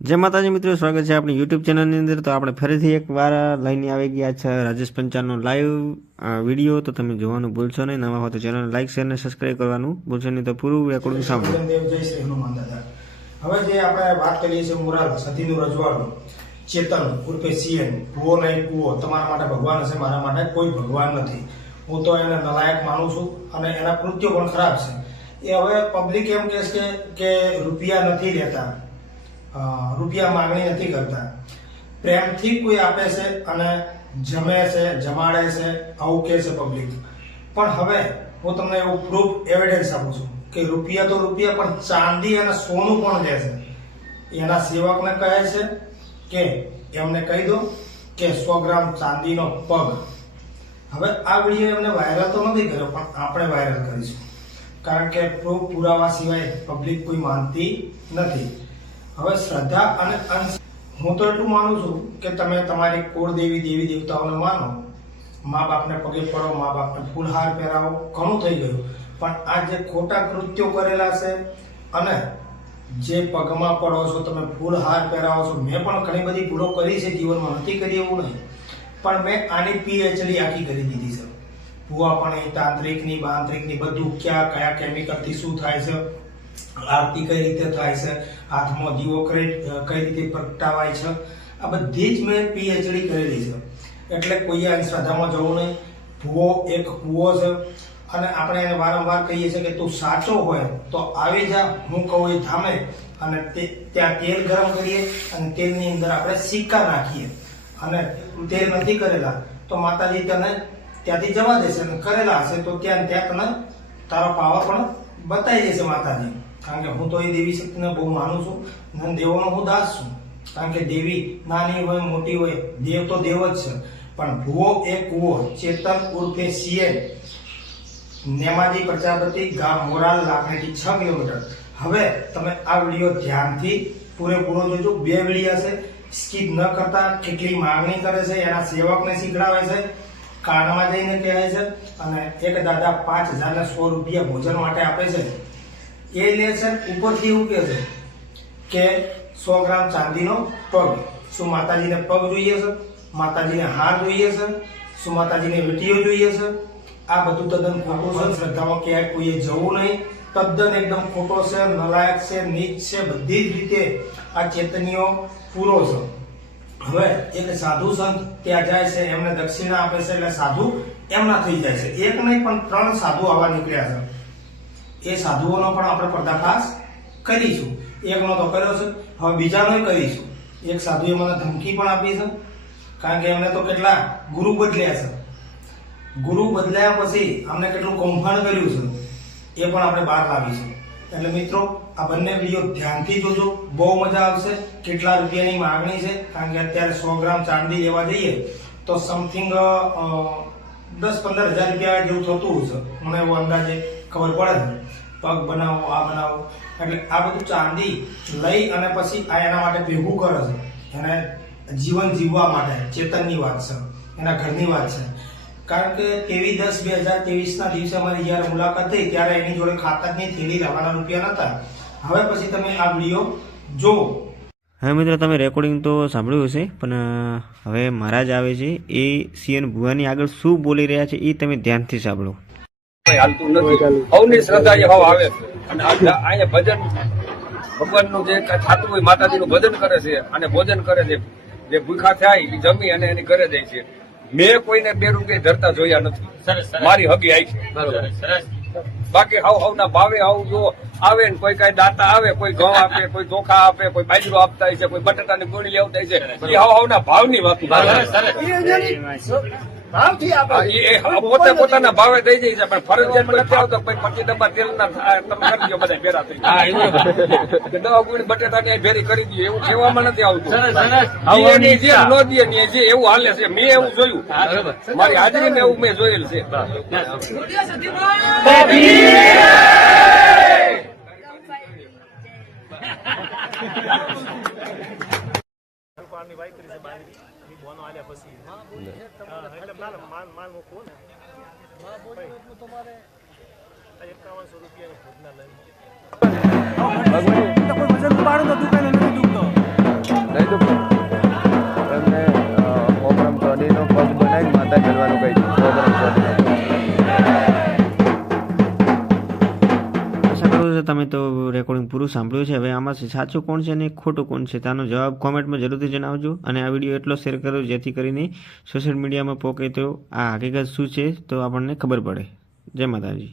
જય માતાજી મિત્રો, સ્વાગત છે આપણી યુટ્યુબ ચેનલની અંદર. તો આપણે ફરીથી એક વાર લઈને આવી ગયા છે રાજેશ પંચાલનો લાઈવ વીડિયો તો તમે જોવાનું ભૂલશો નહીં. નવા હો તો ચેનલ લાઈક શેર અને સબસ્ક્રાઈબ કરવાનું ભૂલશો નહીં. તો પૂરું રેકોર્ડિંગ સાંભળો. હવે જે આપણે વાત કરીએ છીએ મુરાલ સતીનું રજવાડું. ચેતન, ઉર્ફે સીએન, ભુવો નહીં, કુવો. તમારા માટે ભગવાન હશે, મારા માટે કોઈ ભગવાન નથી. હું તો એને નલાયક માનું છું અને એના કૃત્યો પણ ખરાબ છે. એ હવે પબ્લિક એમ કહે છે કે રૂપિયા નથી લેતા. રૂપિયા માંગણી નથી કરતા. પ્રેમથી કોઈ આપે છે અને જમે છે, જમાડે છે, આવું કહે છે પબ્લિક પણ હવે હું તમને એવું પ્રૂફ એવિડન્સ આપું છું કે રૂપિયા તો રૂપિયા, પણ ચાંદી અને સોનું પણ લે છે? એના સેવકને કહે છે કે, એમને કહી દો કે સો ગ્રામ ચાંદીનો પગ. હવે આ વીડિયો એમને વાયરલ તો નથી કર્યો, પણ આપણે વાયરલ કરીશું. કારણ કે પ્રૂફ પુરાવા સિવાય પબ્લિક કોઈ માનતી નથી. હવે શ્રદ્ધા અને અંશ. હું તો એટલું માનું છું કે તમે તમારી કોળ દેવી દેવી દેવતાઓને માનો. મા બાપને પગે પડો, મા બાપને ફૂલહાર પહેરાવો. ઘણું થઈ ગયું. પણ આ જે ખોટા કૃત્યો કરેલા છે અને જે પગમાં પડો છો, તમે ફૂલહાર પહેરાવો છો, મેં પણ ઘણી બધી ભૂલો કરી છે, જીવનમાં નથી કરી એવું નહીં. પણ મેં આની પીએચડી આખી કરી દીધી છે. ભૂવાપણી તાંત્રિકની, બાંત્રિકની બધું ક્યાં, કયા કેમિકલથી શું થાય છે આરતી કઈ રીતે થાય છે, હાથમાં દીવો કઈ કઈ રીતે પ્રગટાવાય છે, આ બધી જ મેં પીએચડી કરેલી છે. એટલે કોઈએ શ્રદ્ધામાં જવું નહીં. ભૂવો એક કૂવો છે. અને આપણે એને વારંવાર કહીએ છીએ કે તું સાચો હોય તો આવી જા, હું કહું એ ધામે. અને તે, ત્યાં તેલ ગરમ કરીએ અને તેલની અંદર આપણે સિક્કા નાખીએ. અને તેલ નથી કરેલા, તો માતાજી તને ત્યાંથી જવા દેશે અને કરેલા હશે તો ત્યાં ત્યાં તને તારો પાવર પણ બતાવી દેશે માતાજી. કારણ કે હું તો એ દેવી શક્તિને બહુ માનું છું અને દેવોનો હું દાસ છું. કારણ કે દેવી નાની હોય, મોટી હોય, દેવ તો દેવ જ છે. પણ ભૂવો એ કુવો, ચેતન ઉર્ફે સીએન નેમાજી પ્રજાપતિ ગામ મોરાલ, લાખણીથી છ કિલોમીટર. હવે તમે આ વીડિયો ધ્યાનથી પૂરેપૂરો જોજો. બે વિડીયા છે સ્કીપ ન કરતા. કેટલી માંગણી કરે છે, એના સેવકને શીખડાવે છે, કાનમાં જઈને કહે છે. અને એક દાદા પાંચ હજારને સો રૂપિયા ભોજન માટે આપે છે. એ લે છે ઉપરથી એવું કહે છે કે સો ગ્રામ ચાંદીનો પગ. શું માતાજીને પગ જોઈએ છે? માતાજીને હાર જોઈએ છે? શું માતાજીને વીટીઓ જોઈએ છે? આ બધું તદ્દન ખોટું છે. શ્રદ્ધામાં ક્યાંય કોઈએ જવું નહીં. તદ્દન એકદમ ખોટો છે, નલાયક છે, નીચ છે, બધી જ રીતે આ ચેતનીઓ પૂરો છે. હવે એક સાધુ સંત ત્યાં જાય છે, એમને દક્ષિણા આપે છે, એટલે સાધુ એમના થઈ જાય છે. એક નહીં, પણ ત્રણ સાધુ આવા નીકળ્યા છે. એ સાધુઓનો પણ આપણે પર્દાફાશ કરીશું. એકનો તો કર્યો છે, હવે બીજાનો કરીશું. એક સાધુએ મને ધમકી પણ આપી છે, કારણ કે એમને તો કેટલા ગુરુ બદલ્યા છે. ગુરુ બદલાયા પછી અમને કેટલું કૌભાંડ કર્યું છે, એ પણ આપણે બહાર લાવીશું. એટલે મિત્રો, આ બંને વીડિયો ધ્યાનથી જોજો. બહુ મજા આવશે, કેટલા રૂપિયાની માંગણી છે, કારણ કે અત્યારે સો ગ્રામ ચાંદી લેવા જઈએ, તો સમથિંગ દસ પંદર હજાર રૂપિયા જેવું થતું હશે મને એવો અંદાજે ખબર પડે છે પગ બનાવો, આ બનાવો. એટલે આ બધું ચાંદી લઈ અને પછી આ એના માટે ભેગું કરે છે. એને જીવન જીવવા માટે, ચેતનની વાત છે. એના ઘરની વાત છે. કારણ કે તેવી દસ બે હજાર ના દિવસે અમારી જ્યારે મુલાકાત થઈ, ત્યારે એની જોડે ખાતરની થેલી લાવવાના રૂપિયા નતા હવે પછી તમે આ વીડિયો જોવો હવે મિત્રો, તમે રેકોર્ડિંગ તો સાંભળ્યું હશે, પણ હવે મહારાજ આવે છે. એ સીએન ભુવાની આગળ શું બોલી રહ્યા છે, એ તમે ધ્યાનથી સાંભળો. કઈ હાલતું નથી. સૌની શ્રદ્ધા એ હવ આવે છે. અને અહીંયા ભજન ભગવાનનું જે થતું હોય માતાજીનું ભજન કરે છે અને ભોજન કરે છે જે ભૂખા થાય એ જમી અને એની ઘરે જાય છે. મેં કોઈને બે રૂપિયા ધરતા જોયા નથી. મારી હગી આવી છે. બાકી હાવ હાવના ભાવે હાવ જો આવે ને કોઈ કઈ દાતા આવે કોઈ ઘઉં આપે કોઈ ચોખા આપે કોઈ બાજરો આપતા હોય છે કોઈ બટાટાની ગોળી આવતા હોય છે. એ હાવ હાવના ભાવની વાતું એ એ પોતે પોતાના ભાવે દઈ જાય છે પણ ફરજિયાત નથી આવતો પછી પચીસ ડબ્બા તેલના ના તમે કરી દો બધા ભેરા થઈ દવા ગુણી બટેટાની ભેરી કરી દઈએ એવું કહેવામાં નથી આવતું. જે ન દે ને જે એવું હાલે છે મેં એવું જોયું. મારી હાજરીમાં એવું મેં જોયેલ છે. parni vai preservar de boa não olha para si. Ele mal mal mal não pôr. Mal pôr não tomar é. Aí ele tava só do que é na lei. તો કોઈ વજન ઉપાડો તો દુકાને નથી દુખતો નહીં દુખતો એમને ઓપરમ તો નહીં નો પગ પૂરું સાંભળ્યું છે. હવે આમાં સાચું કોણ છે અને ખોટું કોણ છે? તેનો જવાબ કોમેન્ટમાં જરૂરથી જણાવજો અને આ વીડિયો એટલો શેર કરો જેથી કરીને સોશિયલ મીડિયામાં પોકે તો આ હકીકત શું છે તો આપણને ખબર પડે. જય માતાજી.